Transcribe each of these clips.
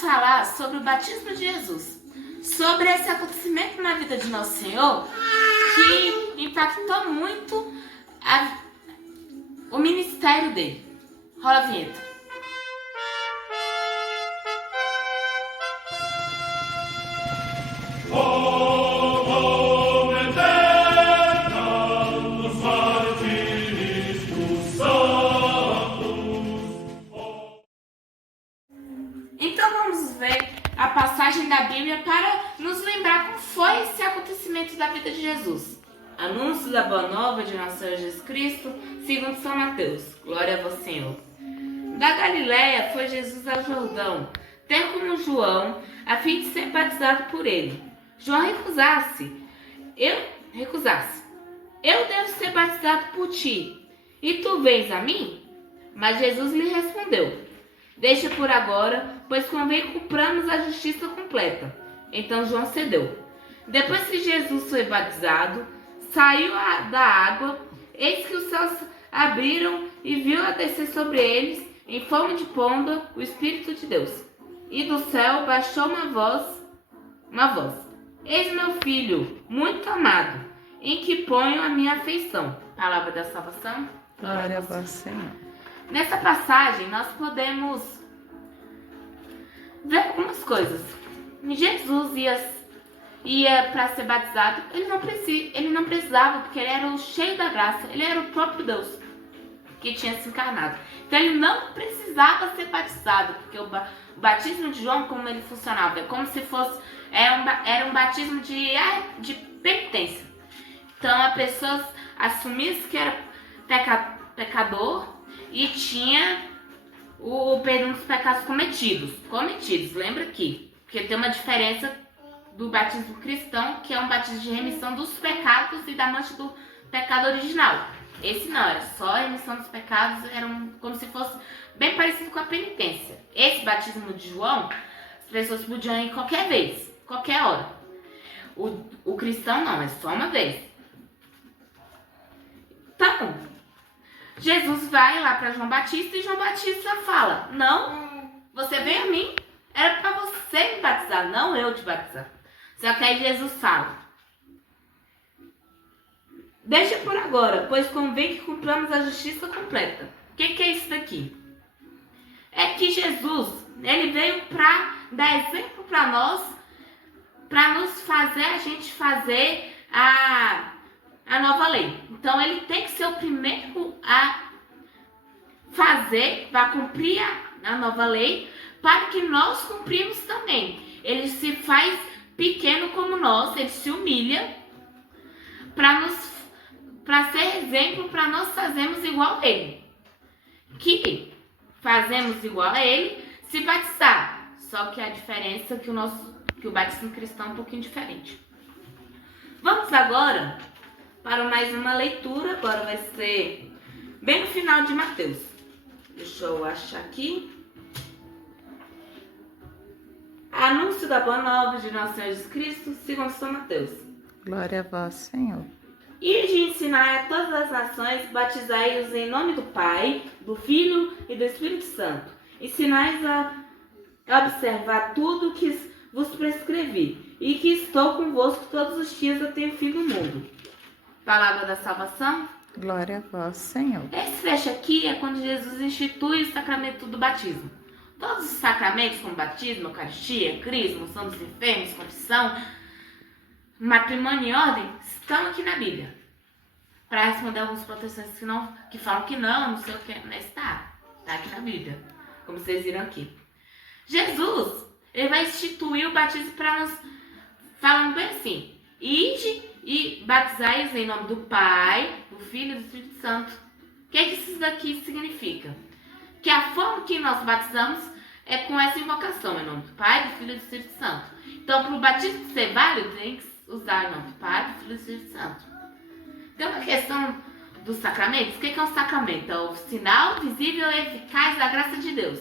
vamos falar sobre o batismo de Jesus, sobre esse acontecimento na vida de Nosso Senhor que impactou muito o ministério dele. Rola a vinheta. Então vamos ver a passagem da Bíblia para nos lembrar como foi esse acontecimento da vida de Jesus. Anúncio da Boa Nova de nosso Senhor Jesus Cristo, segundo São Mateus. Glória a vós, Senhor. Da Galiléia foi Jesus ao Jordão, ter como João, a fim de ser batizado por ele. João recusasse. Eu devo ser batizado por ti, e tu vens a mim? Mas Jesus lhe respondeu: deixa por agora, pois convém que cumpramos a justiça completa. Então João cedeu. Depois que Jesus foi batizado, saiu da água, eis que os céus abriram e viu a descer sobre eles, em forma de pomba, o Espírito de Deus. E do céu baixou uma voz. Eis meu filho, muito amado, em que ponho a minha afeição. Palavra da salvação. Glória a vós, Senhor. Nessa passagem, nós podemos ver algumas coisas. Jesus ia para ser batizado, ele não precisava, porque ele era o cheio da graça, ele era o próprio Deus que tinha se encarnado. Então ele não precisava ser batizado, porque o batismo de João, como ele funcionava, é como se fosse era um batismo de penitência. Então a pessoa assumia que era pecador e tinha o perdão dos pecados cometidos, lembra aqui, porque tem uma diferença do batismo cristão, que é um batismo de remissão dos pecados e da mancha do pecado original. Esse não, era só a remissão dos pecados, era como se fosse bem parecido com a penitência. Esse batismo de João, as pessoas podiam ir qualquer vez, qualquer hora. O cristão não, é só uma vez. Então, Jesus vai lá para João Batista e João Batista fala: não, você vem a mim, era para você me batizar, não eu te batizar. Só que aí Jesus fala: deixa por agora, pois convém que cumpramos a justiça completa. O que é isso daqui? É que Jesus, ele veio para dar exemplo para nós, para nos fazer a gente fazer a nova lei. Então ele tem que ser o primeiro a cumprir a nova lei, para que nós cumprimos também. Ele se faz pequeno como nós, ele se humilha para ser exemplo, para nós fazermos igual a ele. Que fazemos igual a ele se batizar. Só que a diferença é que o batismo cristão é um pouquinho diferente. Vamos agora para mais uma leitura. Agora vai ser bem no final de Mateus. Deixa eu achar aqui. Anúncio da Boa Nova de nosso Senhor Jesus Cristo, segundo São Mateus. Glória a vós, Senhor. E de ensinar a todas as nações, batizai-os em nome do Pai, do Filho e do Espírito Santo. Ensinai-os a observar tudo o que vos prescrevi, e que estou convosco todos os dias até o fim do mundo. Palavra da salvação. Glória a vós, Senhor. Esse trecho aqui é quando Jesus institui o sacramento do batismo. Todos os sacramentos, como batismo, eucaristia, crisma, unção dos enfermos, confissão, matrimônio e ordem, estão aqui na Bíblia. Para responder alguns protestantes que falam que não sei o que, mas está aqui na Bíblia, como vocês viram aqui. Jesus, ele vai instituir o batismo para nos, falando bem assim: ide e batizai-os em nome do Pai, do Filho e do Espírito Santo. O que isso daqui significa? Que a forma que nós batizamos é com essa invocação, em nome do Pai, do Filho e do Espírito Santo. Então, para o batismo ser válido, tem que usar em nome do Pai, do Filho e do Espírito Santo. Tem uma questão dos sacramentos. O que é um sacramento? É o sinal visível e eficaz da graça de Deus.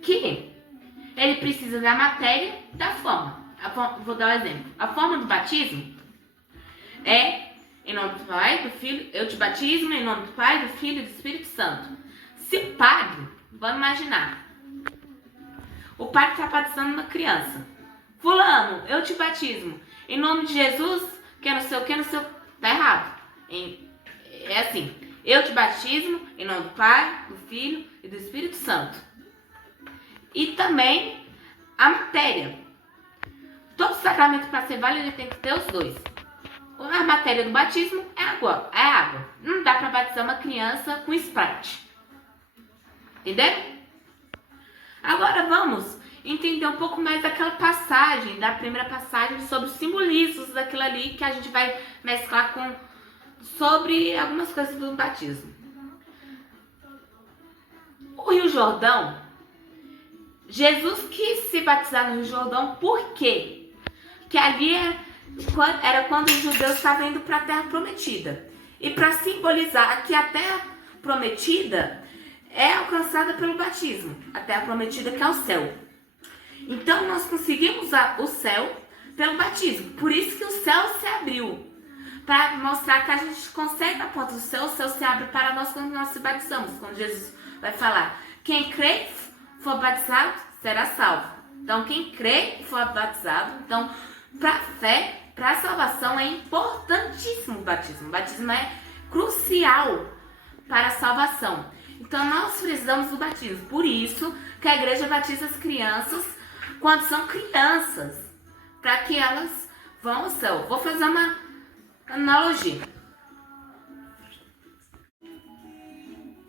Que ele precisa da matéria e da forma. Vou dar um exemplo. A forma do batismo é em nome do Pai, do Filho. Eu te batismo em nome do Pai, do Filho e do Espírito Santo. Se o padre, vamos imaginar, o padre está batizando uma criança. Fulano, eu te batismo. Em nome de Jesus, que não sei o que, não sei o que. Tá errado. É assim, eu te batismo em nome do Pai, do Filho e do Espírito Santo. E também a matéria. Todo sacramento para ser válido ele tem que ter os dois. A matéria do batismo é água. Não dá para batizar uma criança com Sprite. Entendeu? Agora vamos entender um pouco mais daquela passagem, da primeira passagem sobre os simbolismos daquilo ali que a gente vai mesclar sobre algumas coisas do batismo. O Rio Jordão, Jesus quis se batizar no Rio Jordão por quê? Porque ali era quando os judeus estavam indo para a Terra Prometida. E para simbolizar que a Terra Prometida é alcançada pelo batismo, a Terra Prometida que é o céu. Então nós conseguimos o céu pelo batismo, por isso que o céu se abriu, para mostrar que a gente consegue a porta do céu, o céu se abre para nós quando nós se batizamos, quando Jesus vai falar, quem crê e for batizado será salvo. Então quem crê e for batizado, então para a fé, para a salvação é importantíssimo o batismo. O batismo é crucial para a salvação. Então nós frisamos o batismo. Por isso que a igreja batiza as crianças quando são crianças, para que elas vão ao céu. Vou fazer uma analogia.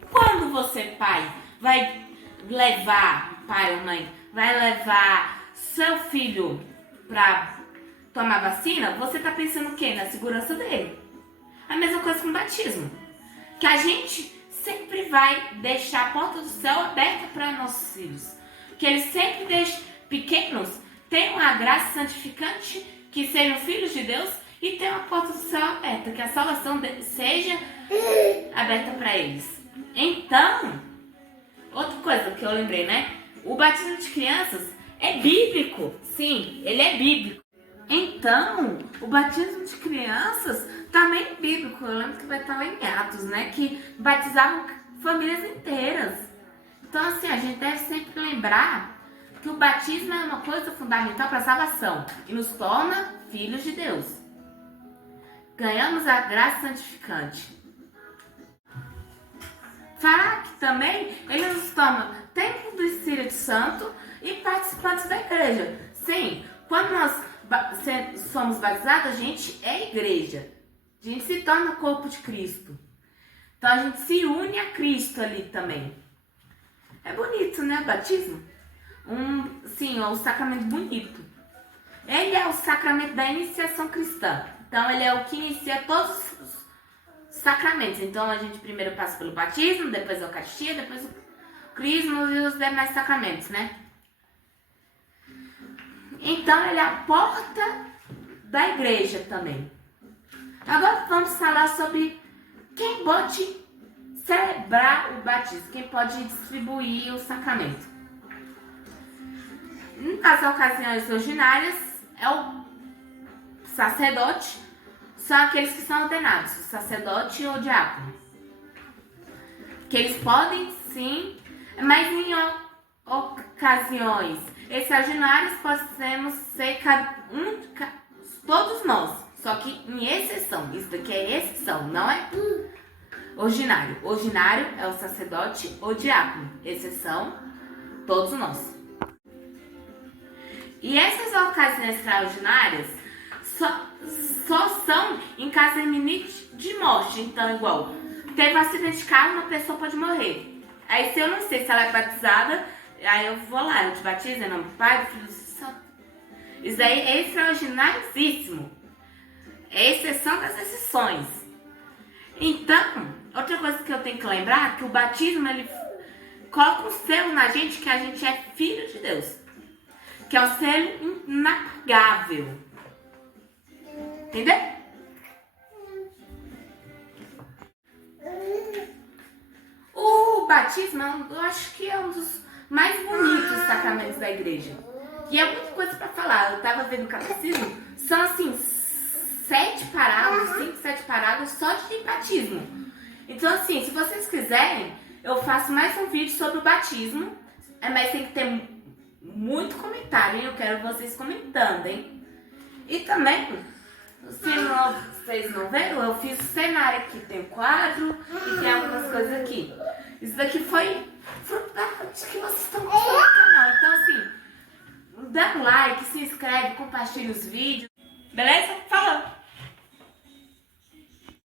Quando você, pai, vai levar, pai ou mãe, vai levar seu filho para tomar vacina, você está pensando o quê? Na segurança dele. A mesma coisa com o batismo. Que a gente sempre vai deixar a porta do céu aberta para nossos filhos. Que eles sempre deixem pequenos, tenham a graça santificante, que sejam filhos de Deus e tenham a porta do céu aberta, que a salvação seja aberta para eles. Então, outra coisa que eu lembrei, né? O batismo de crianças é bíblico. Sim, ele é bíblico. Então, o batismo de crianças também é bíblico. Eu lembro que vai estar lá em Atos, né? Que batizavam famílias inteiras. Então, assim, a gente deve sempre lembrar que o batismo é uma coisa fundamental para a salvação e nos torna filhos de Deus. Ganhamos a graça santificante. Falar que também ele nos torna templo do Espírito Santo e participantes da igreja. Sim, quando nós somos batizados, a gente é igreja. A gente se torna o corpo de Cristo. Então a gente se une a Cristo ali também. É bonito, né, o batismo? Sim, é um sacramento bonito. Ele é o sacramento da iniciação cristã. Então ele é o que inicia todos os sacramentos. Então a gente primeiro passa pelo batismo, depois a Eucaristia, depois o crisma e os demais sacramentos, né? Então ele é a porta da igreja também. Agora vamos falar sobre quem pode celebrar o batismo, quem pode distribuir o sacramento. Nas ocasiões ordinárias é o sacerdote, são aqueles que são ordenados, o sacerdote ou o diácono. Que eles podem sim, mas em ocasiões extraordinárias podemos ser todos nós, só que em exceção. Isso daqui é exceção, não é ordinário. Ordinário é o sacerdote ou diácono, exceção, todos nós. E essas ocasiões extraordinárias só são em caso iminente de morte. Então, igual, teve um acidente de carro, uma pessoa pode morrer. Aí, se eu não sei se ela é batizada, aí eu vou lá, eu te batizo em nome do Pai, do Filho e do Espírito Santo. Isso aí é extraordinaríssimo. É exceção das exceções. Então, outra coisa que eu tenho que lembrar é que o batismo, ele coloca um selo na gente que a gente é filho de Deus. Que é um selo inapagável. Entendeu? O batismo, eu acho que é um dos mais bonitos sacramentos da igreja. E é muita coisa para falar. Eu tava vendo o catecismo, são assim, 7 parágrafos, 5, 7 parágrafos só de batismo. Então assim, se vocês quiserem, eu faço mais um vídeo sobre o batismo, mas tem que ter muito comentário, hein? Eu quero vocês comentando, hein? E também, vocês não viram, eu fiz o cenário aqui. Tem o quadro e tem algumas coisas aqui. Isso daqui foi fruto da arte que vocês estão gostando do canal. Então, assim, dá um like, se inscreve, compartilha os vídeos. Beleza? Falou!